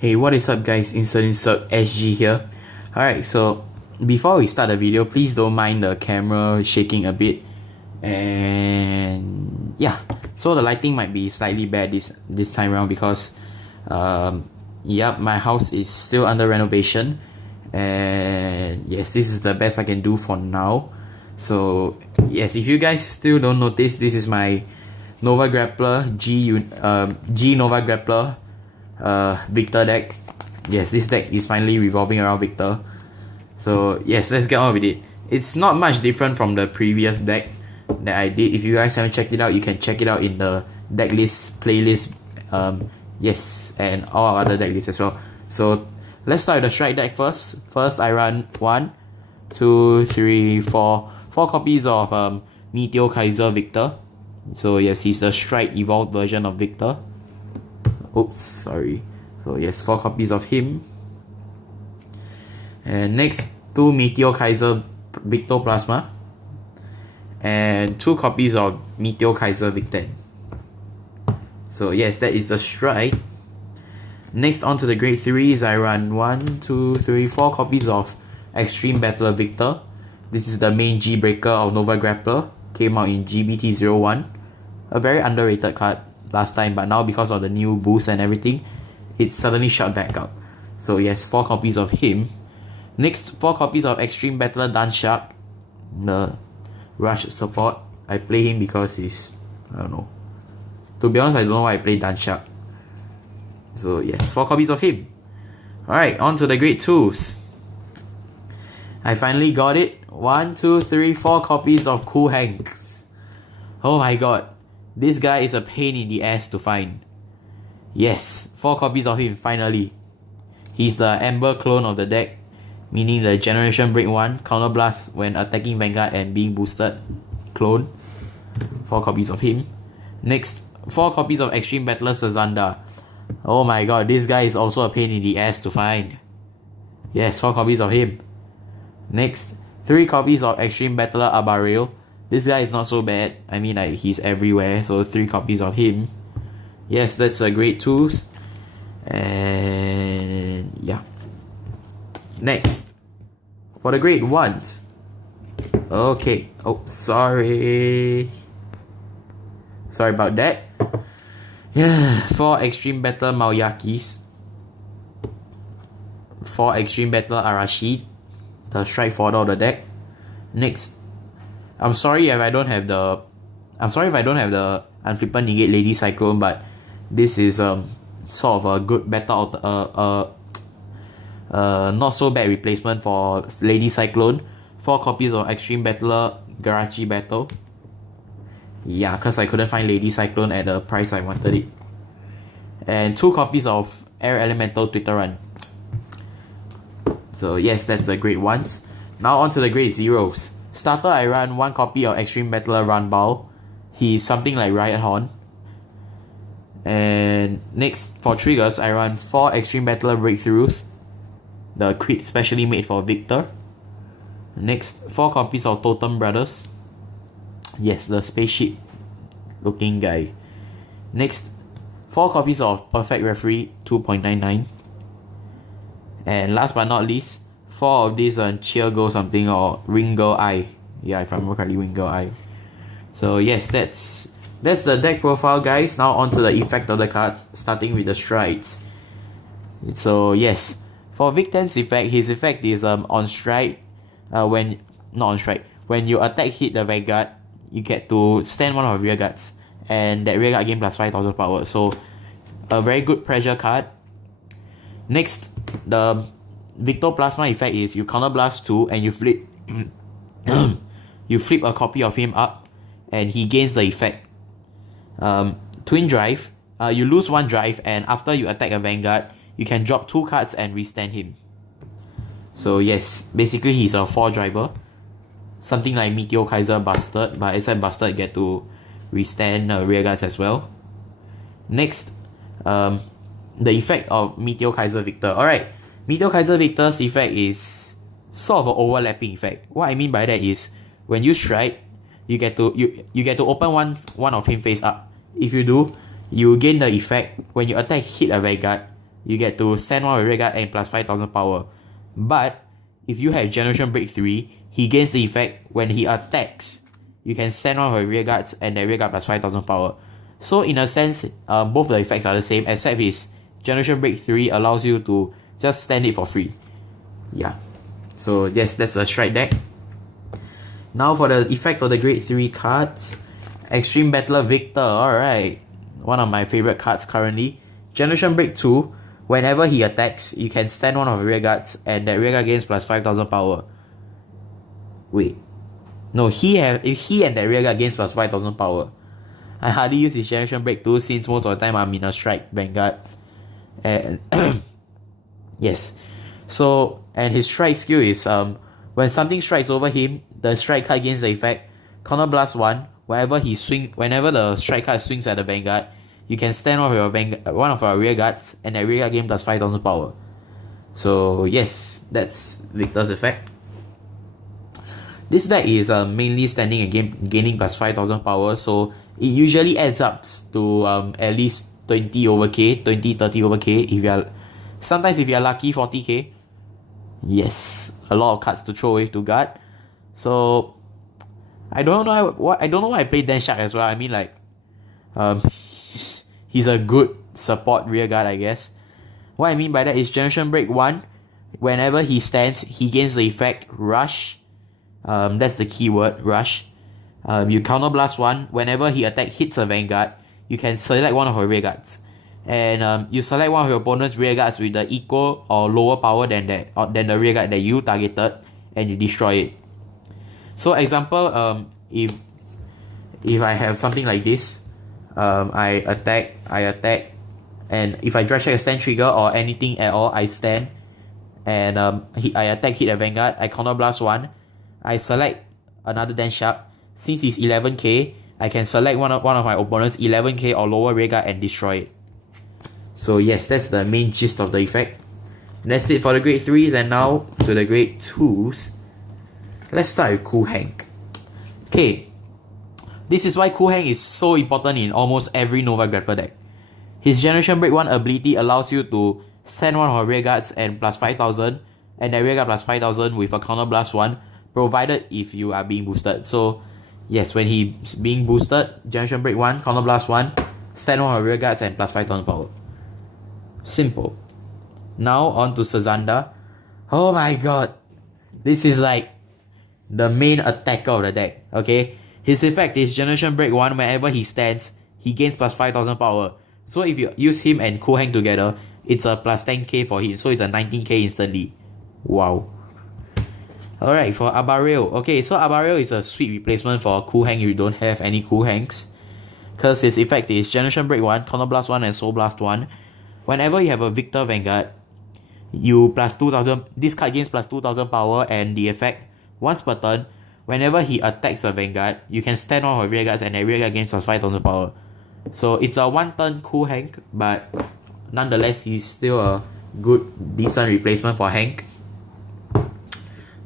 Hey, what is up guys, InseDinsCirqueSG here. Alright, so before we start the video, please don't mind the camera shaking a bit. And yeah, so the lighting might be slightly bad this time around because my house is still under renovation. And yes, this is the best I can do for now. So yes, if you guys still don't notice, this is my Nova Grappler G Nova Grappler Viktor deck. Yes, this deck is finally revolving around Viktor. So yes, let's get on with it. It's not much different from the previous deck that I did. If you guys haven't checked it out, you can check it out in the Decklist playlist. Yes, and all other deck lists as well. So let's start with the strike deck first. First, I run 1, 2, 3, 4 copies of Meteor Kaiser Viktor. So yes, he's the strike evolved version of Viktor. Oops, sorry. So yes, 4 copies of him. And next, 2 Meteor Kaiser Viktor Plasma. And 2 copies of Meteor Kaiser Viktor. So yes, that is the strike. Next, on to the grade 3s, I run 1, 2, 3, 4 copies of Exxtreme Battler Viktor. This is the main G breaker of Nova Grappler. Came out in GBT01. A very underrated card last time, but now because of the new boost and everything, it's suddenly shot back up. So yes, 4 copies of him. Next, 4 copies of Extreme Battler Shark, the rush support. I play him because he's, I don't know. To be honest, I don't know why I play Shark. So yes, 4 copies of him. Alright, on to the grade 2s. I finally got it. 1, 2, 3, 4 copies of Cool Hanks. Oh my god. This guy is a pain in the ass to find. Yes, 4 copies of him, finally. He's the Ember clone of the deck, meaning the Generation Break 1, Counterblast when attacking Vanguard and being boosted clone. 4 copies of him. Next, 4 copies of Extreme Battler Sazanda. Oh my god, this guy is also a pain in the ass to find. Yes, 4 copies of him. Next, 3 copies of Extreme Battler Abaril. This guy is not so bad. I mean, like, he's everywhere, so 3 copies of him. Yes, that's a grade 2s. And yeah. Next, for the grade 1s. Okay. Oh, sorry. Sorry about that. Yeah, 4 Extreme Battler Maoyakis. 4 Extreme Battler Arashid, the strike forwarder of the deck. Next, I'm sorry if I don't have the Unflippant Negate Lady Cyclone, but this is sort of a good better not so bad replacement for Lady Cyclone. 4 copies of Extreme Battler Garachi Battle. Yeah, because I couldn't find Lady Cyclone at the price I wanted it. And 2 copies of Air Elemental Twitter Run. So yes, that's the grade 1s. Now on to the grade 0s. Starter, I run 1 copy of Extreme Battler Runbao. He's something like Riot Horn. And next, for triggers, I run 4 Extreme Battler Breakthroughs, the crit specially made for Viktor. Next, 4 copies of Totem Brothers. Yes, the spaceship looking guy. Next, 4 copies of Perfect Referee 2.99. And last but not least, 4 of these Cheer Girl something or Ring Girl Eye. Yeah, if I remember correctly, Ring Girl Eye. So yes, that's the deck profile, guys. Now on to the effect of the cards, starting with the strides. So yes, for Viktor's effect, his effect is on strike. When you attack hit the Vanguard, you get to stand one of rear guards, and that rear guard gain plus 5000 power. So a very good pressure card. Next, the Viktor Plasma effect is you counterblast 2 and you flip you flip a copy of him up and he gains the effect. Twin Drive, you lose 1 drive, and after you attack a Vanguard, you can drop 2 cards and restand him. So yes, basically he's a 4 driver. Something like Meteor Kaiser Busted, but except Busted get to restand rear guards as well. Next, the effect of Meteor Kaiser Viktor. Alright, Meteor Kaiser Viktor's effect is sort of an overlapping effect. What I mean by that is, when you strike, you get to open one of him face up. If you do, you gain the effect when you attack hit a Vanguard. you get to send one of your rear guard and plus 5000 power. But if you have Generation Break 3, he gains the effect when he attacks. You can send one of your rear guards and the rear guard plus 5000 power. So in a sense, both the effects are the same, except his Generation Break 3 allows you to just stand it for free. Yeah. So yes, that's a strike deck. Now for the effect of the grade 3 cards. Extreme Battler Viktor, alright. One of my favorite cards currently. Generation Break 2, whenever he attacks, you can stand one of the rear guards and that rear guard gains plus 5000 power. Wait. No, he and that rear guard gains plus 5000 power. I hardly use his Generation Break 2 since most of the time I'm in a strike vanguard. And yes. So, and his strike skill is when something strikes over him, the strike card gains the effect. Counter Blast 1, whenever the strike card swings at the vanguard, you can stand one of your rear guards and that rear guard gains plus 5000 power. So yes, that's Viktor's effect. This deck is mainly standing and gaining plus 5000 power, so it usually adds up to at least 20 over K, 30 over K. Sometimes if you're lucky, 40K. Yes, a lot of cards to throw away to guard. So I don't know why I played Dan Shark as well. I mean, like, he's a good support rear guard, I guess. What I mean by that is Generation Break 1, whenever he stands, he gains the effect Rush. That's the keyword, Rush. You Counter Blast 1, whenever he hits a vanguard, you can select one of your rear guards. And you select one of your opponent's rear guards with the equal or lower power than the rear guard that you targeted, and you destroy it. So example, if I have something like this, I attack, and if I draw check a stand trigger or anything at all, I stand, and I attack, hit a vanguard, I Counter Blast 1, I select another Dan Shark. Since he's 11k, I can select one of my opponent's 11k or lower rear guard and destroy it. So yes, that's the main gist of the effect. That's it for the grade 3s, and now to the grade 2s. Let's start with Cool Hank. Okay, this is why Cool Hank is so important in almost every Nova Grappler deck. His Generation Break 1 ability allows you to send one of your rear guards and plus 5000, and that rear guard plus 5000 with a Counter Blast 1, provided if you are being boosted. So yes, when he's being boosted, Generation Break 1, Counter Blast 1, send one of your rear guards and plus 5000 power. Simple. Now on to Sazanda. Oh my god. This is like the main attacker of the deck. Okay. His effect is Generation Break 1, whenever he stands, he gains plus 5000 power. So if you use him and Cool Hank together, it's a plus 10k for him. So it's a 19k instantly. Wow. Alright, for Abaril. Okay, so Abaril is a sweet replacement for Cool Hank if you don't have any Cool Hanks. Because his effect is Generation Break 1, Counter Blast 1 and Soul Blast 1. Whenever you have a Viktor Vanguard, you plus 2000, this card gains plus 2000 power, and the effect, once per turn, whenever he attacks a Vanguard, you can stand on her rear guards and the rear guard gains plus 5000 power. So it's a one turn Cool Hank, but nonetheless he's still a good, decent replacement for Hank.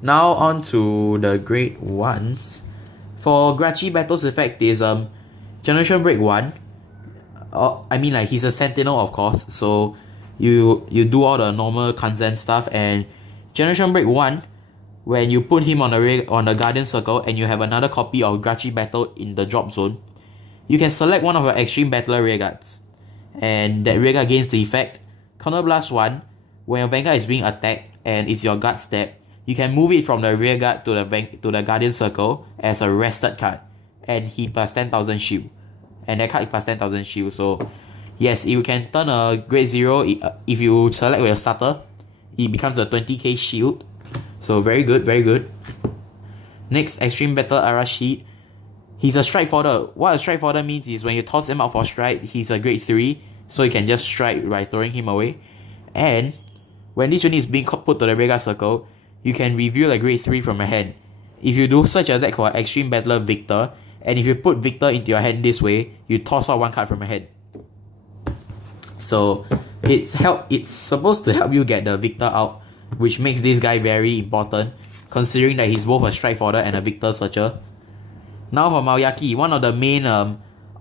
Now on to the grade 1s. For Grapplers Battle's effect is Generation Break 1. I mean, like, he's a Sentinel, of course, so you do all the normal Kanzen stuff, and Generation Break 1, when you put him on the Guardian Circle and you have another copy of Grapplers Battle in the drop zone, you can select one of your Extreme Battler rear guards, and that rear guard gains the effect Counter Blast 1. When your Vanguard is being attacked and it's your guard step, you can move it from the rear guard to the Guardian Circle as a rested card, and he plus 10,000 shield. And that card is plus 10,000 shield. So yes, you can turn a grade 0 if you select your starter. It becomes a 20k shield. So very good, very good. Next, Extreme Battler Arashi. He's a strike fodder. What a strike fodder means is when you toss him out for strike, he's a grade 3. So you can just strike by throwing him away. And when this unit is being put to the rear guard circle, you can reveal a grade 3 from your hand. If you do such a deck for Extreme Battler Viktor, and if you put Viktor into your hand this way, you toss out one card from your hand. So it's supposed to help you get the Viktor out, which makes this guy very important, considering that he's both a strike fodder and a Viktor searcher. Now for Maoyaki, one of the main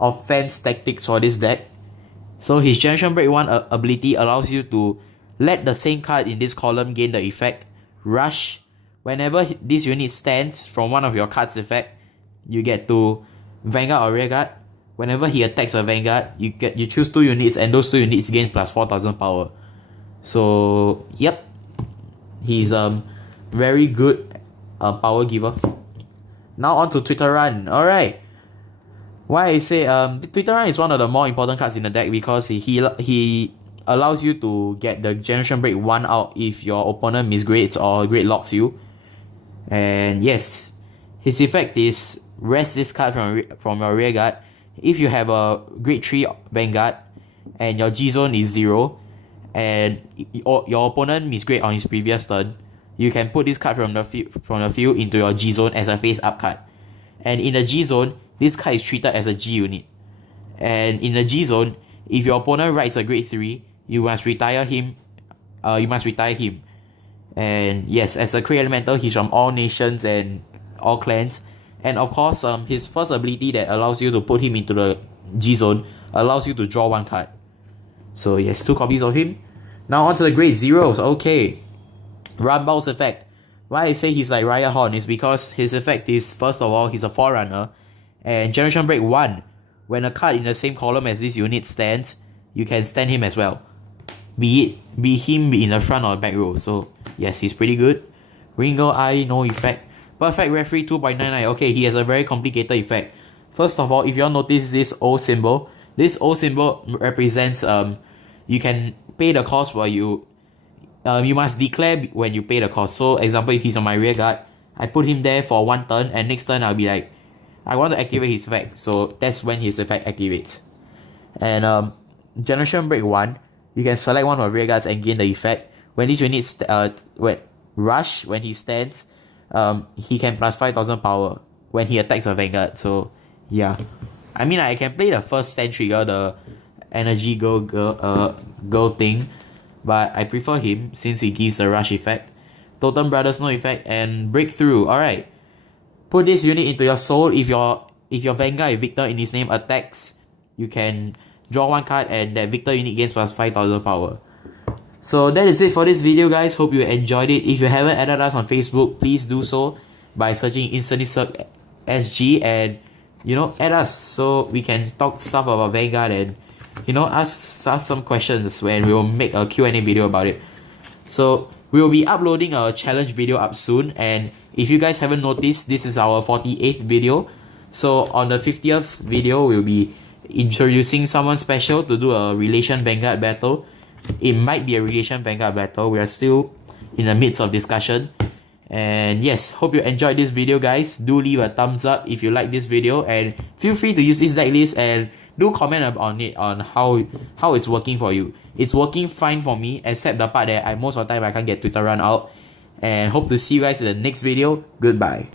offense tactics for this deck. So his Generation Break 1 ability allows you to let the same card in this column gain the effect Rush. Whenever this unit stands from one of your cards' effect, you get to Vanguard or Rearguard. Whenever he attacks a Vanguard, you choose 2 units and those 2 units gain plus 4000 power. So yep, he's very good power giver. Now on to Twitter Run. Alright. Why I say Twitter Run is one of the more important cards in the deck because he allows you to get the Generation Break 1 out if your opponent misgrades or grade locks you. And yes, his effect is rest this card from your Rearguard. If you have a grade 3 Vanguard and your G zone is 0 and your opponent misgrade on his previous turn, you can put this card from the field into your G zone as a face up card. And in the G zone, this card is treated as a G unit. And in the G zone, if your opponent writes a grade 3, you must retire him. And yes, as a Crate Elemental, he's from all nations and all clans. And of course, his first ability that allows you to put him into the G zone allows you to draw 1 card. So yes, 2 copies of him. Now on to the grade 0s. Okay. Rumbal's effect. Why I say he's like Riot Horn is because his effect is, first of all, he's a Forerunner. And Generation Break 1, when a card in the same column as this unit stands, you can stand him as well. Be him in the front or back row. So yes, he's pretty good. Ringo Eye, no effect. Perfect Referee 2.99. Okay, he has a very complicated effect. First of all, if you all notice this O symbol, this O symbol represents you can pay the cost while you must declare when you pay the cost. So example, if he's on my Rearguard, I put him there for 1 turn and next turn I'll be like, I want to activate his effect. So that's when his effect activates. And Generation Break 1, you can select one of your Rearguards and gain the effect. When this unit Rush, when he stands, he can plus 5000 power when he attacks a Vanguard. So yeah, I mean I can play the first stand trigger, the Energy Girl thing, but I prefer him since he gives the Rush effect. Totem Brothers, no effect. And Breakthrough. Alright, put this unit into your soul. If your Vanguard Viktor in his name attacks, you can draw 1 card and that Viktor unit gains plus 5000 power. So that is it for this video, guys. Hope you enjoyed it. If you haven't added us on Facebook, please do so by searching InseDinsCirqueSG and add us so we can talk stuff about Vanguard and ask some questions when we will make a Q&A video about it. So we will be uploading a challenge video up soon, and if you guys haven't noticed, this is our 48th video. So on the 50th video, we'll be introducing someone special to do a relation Vanguard battle. It might be a relation Vanguard battle. We are still in the midst of discussion. And yes, hope you enjoyed this video, guys. Do leave a thumbs up if you like this video, and feel free to use this deck list and do comment on it, on how it's working for you. It's working fine for me, except the part that most of the time I can't get Twitter Run out. And hope to see you guys in the next video. Goodbye.